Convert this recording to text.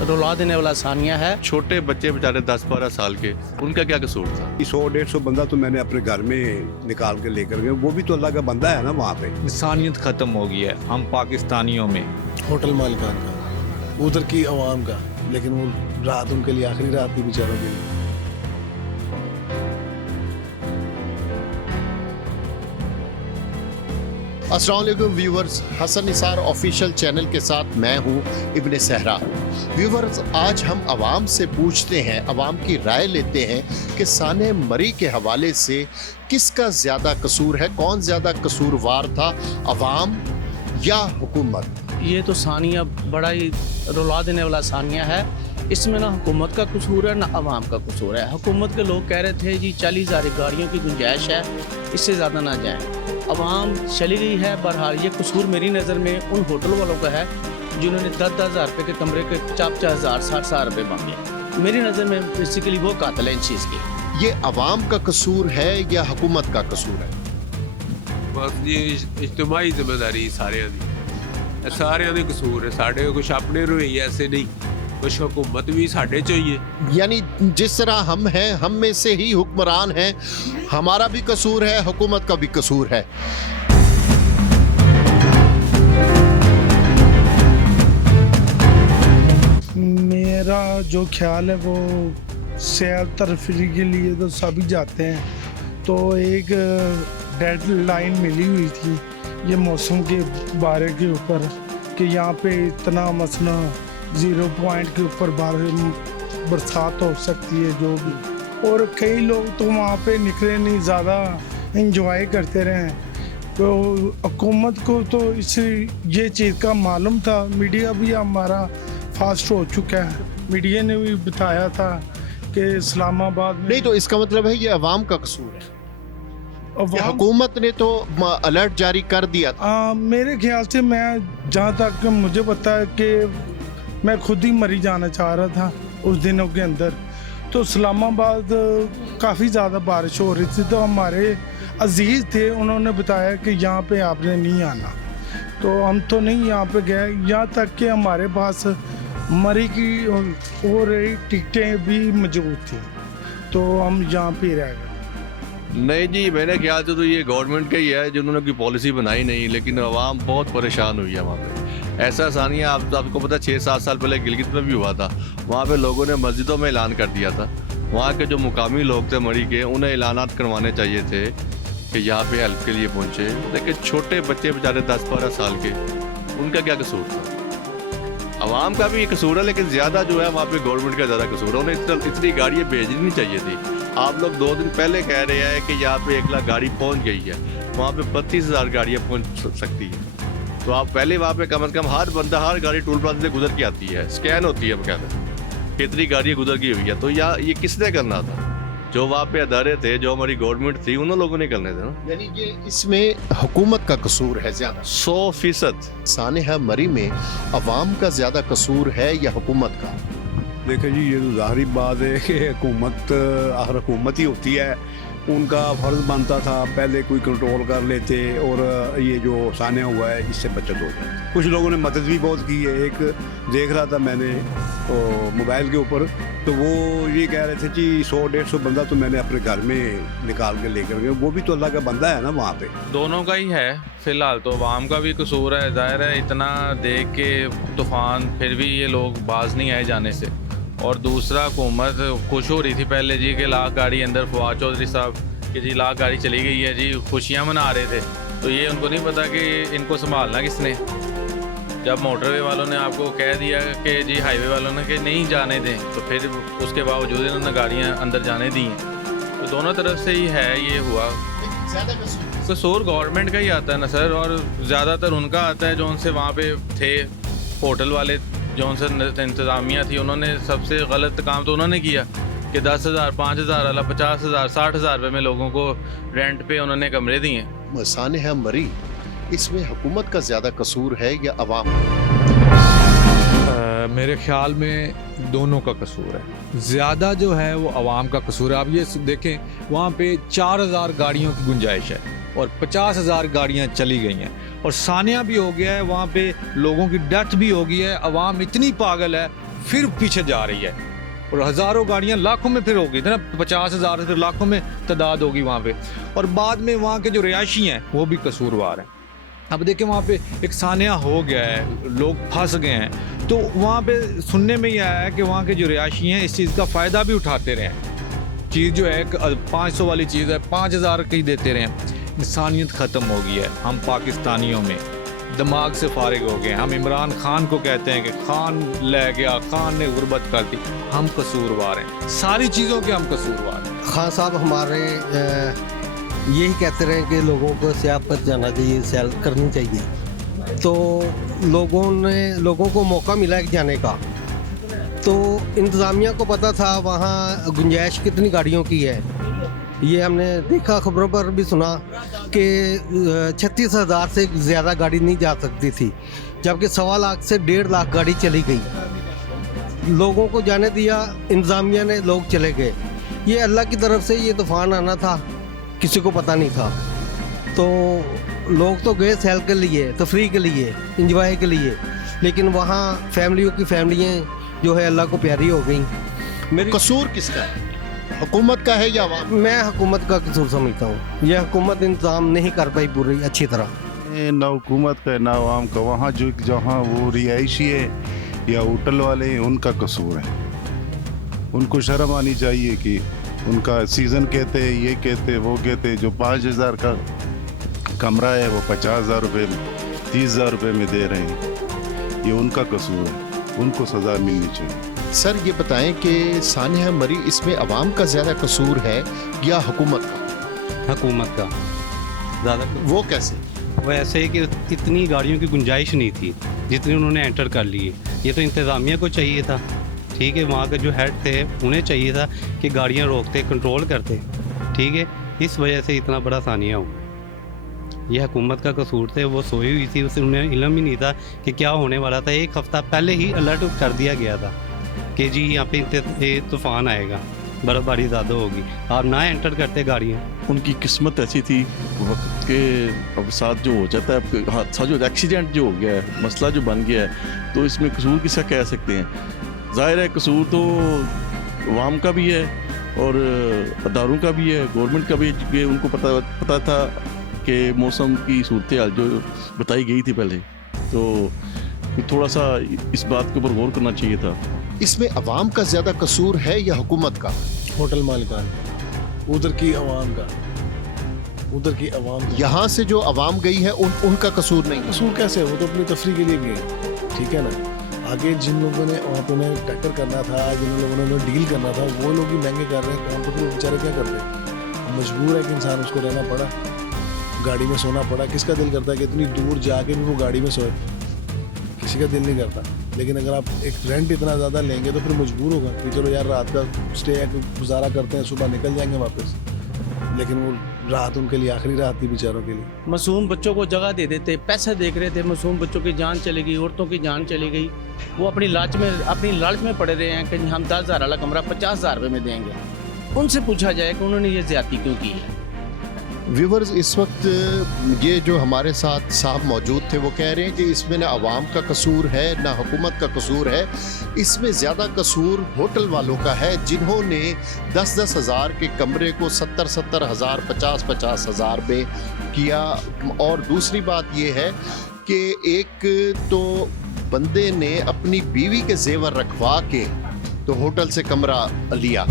रुला देने वाला सानिया है। छोटे बच्चे बेचारे 10-12 साल के, उनका क्या कसूर था? 100-150 बंदा तो मैंने अपने घर में निकाल के लेकर गए, वो भी तो अल्लाह का बंदा है ना वहाँ पे। इंसानियत ख़त्म हो गई है हम पाकिस्तानियों में। होटल मालिकान का, उधर की आवाम का, लेकिन वो रात उनके लिए आखिरी रात थी बेचारों के लिए। अस्सलाम वालेकुम viewers, Hasan Nisar official channel के साथ मैं हूं इब्ने सहरा। व्यूवर्स, आज हम आवाम से पूछते हैं, आवाम की राय लेते हैं कि साने मरी के हवाले से किसका ज़्यादा कसूर है, कौन ज़्यादा कसूरवार था, आवाम या हुकूमत। ये तो सानिया बड़ा ही रुला देने वाला सानिया है। इसमें ना हुकूमत का कसूर है ना आवाम का कसूर है। हुकूमत के लोग कह रहे थे जी 40,000 गाड़ियों की गुंजाइश है, इससे ज़्यादा ना जाए। आवाम चली गई है। बहरहाल ये कसूर मेरी नज़र में उन होटल वालों का है जिन्होंने 10-10 हज़ार रुपये के कमरे के 50-50 हज़ार 60,000 रुपये मांगे। मेरी नज़र में बेसिकली वो कातिल है इन चीज़ की। ये आवाम का कसूर है या हुकूमत का कसूर है? बस ये इज्तिमाई जिम्मेदारी सारे दी कसूर है। साढ़े कुछ अपने रवैये ऐसे नहीं, कुछ हुकूमत भी साढ़े चाहिए। यानी जिस तरह हम हैं, हम में से ही हुक्मरान हैं, हमारा भी कसूर है, हुकूमत का भी कसूर है। मेरा जो ख्याल है वो सैर तरफरी के लिए तो सभी जाते हैं, तो एक डेडलाइन मिली हुई थी ये मौसम के बारे के ऊपर कि यहाँ पे इतना मसला 0 पॉइंट के ऊपर बरसात हो सकती है जो भी। और कई लोग तो वहाँ पे निकले नहीं, ज़्यादा इंजॉय करते रहे। तो हुकूमत को तो इस ये चीज़ का मालूम था। मीडिया भी हमारा फास्ट हो चुका है, मीडिया ने भी बताया था कि इस्लामाबाद में। नहीं तो इसका मतलब है ये अवाम का कसूर है। हुकूमत ने तो अलर्ट जारी कर दिया था। मेरे ख्याल से, मैं जहाँ तक मुझे पता है कि मैं खुद ही मरी जाना चाह रहा था उस दिनों के अंदर। तो इस्लामाबाद काफ़ी ज़्यादा बारिश हो रही थी, तो हमारे अजीज़ थे, उन्होंने बताया कि यहाँ पे आपने नहीं आना। तो हम तो नहीं यहाँ पे गए, यहाँ तक कि हमारे पास मरी की और टिकटें भी मौजूद थी, तो हम यहाँ पे रह गए। नहीं जी, मेरे ख्याल से तो ये गवर्नमेंट का ही है जिन्होंने कोई पॉलिसी बनाई नहीं, लेकिन आवाम बहुत परेशान हुई है वहाँ पे। ऐसा सानिया आपको पता 6-7 साल पहले गिलगित में भी हुआ था। वहाँ पे लोगों ने मस्जिदों में ऐलान कर दिया था। वहाँ के जो मुकामी लोग थे मरी के, उन्हें ऐलानात करवाने चाहिए थे कि यहाँ पे हेल्प के लिए पहुँचे। लेकिन छोटे बच्चे बेचारे 10-12 साल के, उनका क्या कसूर था? आवाम का भी कसूर है, लेकिन ज़्यादा जो है वहाँ पे गवर्नमेंट का ज़्यादा कसूर है। उन्हें इतनी गाड़ियाँ भेजनी नहीं चाहिए थी। आप लोग 2 दिन पहले कह रहे हैं कि यहाँ पे 1 लाख गाड़ी पहुँच गई है, वहाँ पे 32,000 गाड़ियाँ पहुँच सकती है। तो आप पहले वहाँ पे कम से कम हर बंदा हर गाड़ी टोल प्लाजा से गुजर के आती है, स्कैन होती है बकायदा कितनी गाड़ियाँ गुजर गई हुई है। तो ये किसने करना था? जो वहाँ पे अदारे थे, जो हमारी गवर्नमेंट थी, उन लोगों ने करने थे ना। यानी ये इसमें हुकूमत का कसूर है ज़्यादा 100%। सानेहा मरी में अवाम का ज़्यादा कसूर है या हुकूमत का? देखिए जी, ये तो ज़ाहिर बात है कि हुकूमत आखिर हुकूमत ही होती है। उनका फ़र्ज़ बनता था पहले कोई कंट्रोल कर लेते और ये जो सानिया हुआ है इससे बचत हो जाए। कुछ लोगों ने मदद भी बहुत की है। एक देख रहा था मैंने मोबाइल के ऊपर, तो वो ये कह रहे थे कि 100-150 बंदा तो मैंने अपने घर में निकाल के लेकर गए, वो भी तो अल्लाह का बंदा है ना वहाँ पे। दोनों का ही है। फ़िलहाल तो आवाम का भी कसूर है, ज़ाहिर है इतना देख के तूफ़ान, फिर भी ये लोग बाज नहीं आए जाने से। और दूसरा, हुकूमत खुश हो रही थी पहले जी कि लाख गाड़ी अंदर, फवाद चौधरी साहब कि जी लाख गाड़ी चली गई है जी, खुशियाँ मना रहे थे। तो ये उनको नहीं पता कि इनको संभालना किसने। जब मोटरवे वालों ने आपको कह दिया कि जी हाईवे वालों ने कि नहीं जाने दें, तो फिर उसके बावजूद इन्होंने गाड़ियाँ अंदर जाने दी हैं। तो दोनों तरफ से ही है ये हुआ। कसूर गवर्नमेंट का ही आता है ना सर, और ज़्यादातर उनका आता है जो उनसे वहाँ पे थे होटल वाले, जो उनसे इंतज़ामिया थी। उन्होंने सबसे गलत काम तो उन्होंने किया कि 10,000, 5,000 वाला 50,000, 60,000 रुपये में लोगों को रेंट पे उन्होंने कमरे दिए। सानेहा मरी, इसमें हुकूमत का ज़्यादा कसूर है या अवाम? मेरे ख्याल में दोनों का कसूर है। ज़्यादा जो है वो आवाम का कसूर है। आप ये देखें, वहाँ पे 4,000 गाड़ियों की गुंजाइश है और 50,000 गाड़ियाँ चली गई हैं, और सानिया भी हो गया है, वहाँ पे लोगों की डेथ भी हो गई है। अवाम इतनी पागल है, फिर पीछे जा रही है और हज़ारों गाड़ियां लाखों में फिर होगी ना, 50,000 फिर लाखों में तादाद होगी वहाँ पे। और बाद में वहाँ के जो रिहायशी हैं वो भी कसूरवार हैं। अब देखिए वहाँ पे एक सानिया हो गया है, लोग फंस गए हैं, तो वहाँ पे सुनने में ये आया है कि वहाँ के जो रिहायशी हैं इस चीज़ का फ़ायदा भी उठाते रहे हैं। चीज़ जो है 500 वाली चीज़ है 5,000 की देते रहे हैं। इंसानियत ख़त्म हो गई है। हम पाकिस्तानियों में दिमाग से फारिग हो गए। हम इमरान खान को कहते हैं कि खान ले गया, खान ने गुर्बत कर दी। हम कसूरवार हैं, सारी चीज़ों के हम कसूरवार हैं। खान साहब हमारे यही कहते रहे कि लोगों को सैर पर जाना चाहिए, सैर करनी चाहिए। तो लोगों को मौका मिला है जाने का, तो इंतज़ामिया को पता था वहाँ गुंजाइश कितनी गाड़ियों की है। ये हमने देखा, खबरों पर भी सुना कि 36,000 से ज़्यादा गाड़ी नहीं जा सकती थी, जबकि 1.25 लाख से 1.5 लाख गाड़ी चली गई। लोगों को जाने दिया इंतज़ामिया ने, लोग चले गए। ये अल्लाह की तरफ से ये तूफ़ान आना था, किसी को पता नहीं था। तो लोग तो गए सैर के लिए, तफरीह के लिए, इंजॉय के लिए, लेकिन वहाँ फैमिलियों की फैमिलियाँ जो है अल्लाह को प्यारी हो गई। मेरी कसूर किसका है, हुकूमत का है या आवाम? मैं हुकूमत का कसूर समझता हूँ। यह हुकूमत इंतजाम नहीं कर पाई पूरी अच्छी तरह। ना हुकूमत का ना आवाम का। वहाँ जहाँ वो रिहायशी है या होटल वाले हैं उनका कसूर है। उनको शर्म आनी चाहिए कि उनका सीज़न कहते हैं, ये कहते हैं, वो कहते हैं। जो 5,000 का कमरा है वो 50,000 रुपये में, 30,000 रुपये में दे रहे हैं। ये उनका कसूर है, उनको सज़ा मिलनी चाहिए। सर ये बताएं कि सानिया मरी इसमें अवाम का ज़्यादा कसूर है या हुकूमत का? हुकूमत का ज़्यादा। वो कैसे? वो ऐसे है कि इतनी गाड़ियों की गुंजाइश नहीं थी जितनी उन्होंने एंटर कर ली है। ये तो इंतज़ामिया को चाहिए था, ठीक है, वहाँ के जो हेड थे उन्हें चाहिए था कि गाड़ियाँ रोकते, कंट्रोल करते, ठीक है। इस वजह से इतना बड़ा सानिया हुआ। यह हुकूमत का कसूर थे, वो सोई हुई थी, उसे उन्हें इल्म ही नहीं था कि क्या होने वाला था। 1 हफ़्ता पहले ही अलर्ट कर दिया गया था कि जी यहाँ पे तूफ़ान आएगा, बर्फ़बारी ज़्यादा होगी, आप ना एंटर करते गाड़ियाँ। उनकी किस्मत ऐसी थी वक्त के अब साथ जो हो जाता है, हादसा जो एक्सीडेंट जो हो गया है, मसला जो बन गया है, तो इसमें कसूर किसका कह सकते हैं? ज़ाहिर है कसूर तो अवाम का भी है और अदारों का भी है, गवर्नमेंट का भी। कि उनको पता था कि मौसम की सूरत हाल जो बताई गई थी पहले, तो थोड़ा सा इस बात के ऊपर गौर करना चाहिए था। इसमें अवाम का ज़्यादा कसूर है या हुकूमत का? होटल मालिकान, उधर की अवाम का, उधर की अवाम। यहाँ से जो अवाम गई है उनका कसूर नहीं। कसूर कैसे? वो तो अपनी तफरीह के लिए गए, ठीक है ना। आगे जिन लोगों ने वहाँ पे उन्हें टक्कर करना था, जिन लोगों ने उन्हें डील करना था, वो लोग ही महंगे कर रहे हैं काम, तो फिर बेचारे क्या करते? मजबूर है कि इंसान उसको रहना पड़ा, गाड़ी में सोना पड़ा। किसका दिल करता है कि इतनी दूर जाके भी वो गाड़ी में सोए? किसी का दिल नहीं करता। लेकिन अगर आप एक रेंट इतना ज़्यादा लेंगे तो फिर मजबूर होगा कि चलो यार रात का स्टे गुजारा करते हैं, सुबह निकल जाएंगे वापस। लेकिन वो रात उनके लिए आखिरी रात थी बेचारों के लिए। मासूम बच्चों को जगह दे देते, पैसे देख रहे थे, मासूम बच्चों की जान चली गई, औरतों की जान चली गई। वो अपनी लालच में पड़े रहे हैं कि हम 10,000 वाला कमरा 50,000 रुपये में देंगे। उनसे पूछा जाए कि उन्होंने ये ज्यादती क्यों की है। व्यूवर्स, इस वक्त ये जो हमारे साथ साहब मौजूद थे वो कह रहे हैं कि इसमें ना अवाम का कसूर है ना हुकूमत का कसूर है। इसमें ज़्यादा कसूर होटल वालों का है, जिन्होंने 10-10 हज़ार के कमरे को 70-70 हज़ार, 50-50 हज़ार में किया। और दूसरी बात ये है कि एक तो बंदे ने अपनी बीवी के जेवर रखवा के तो होटल से कमरा लिया।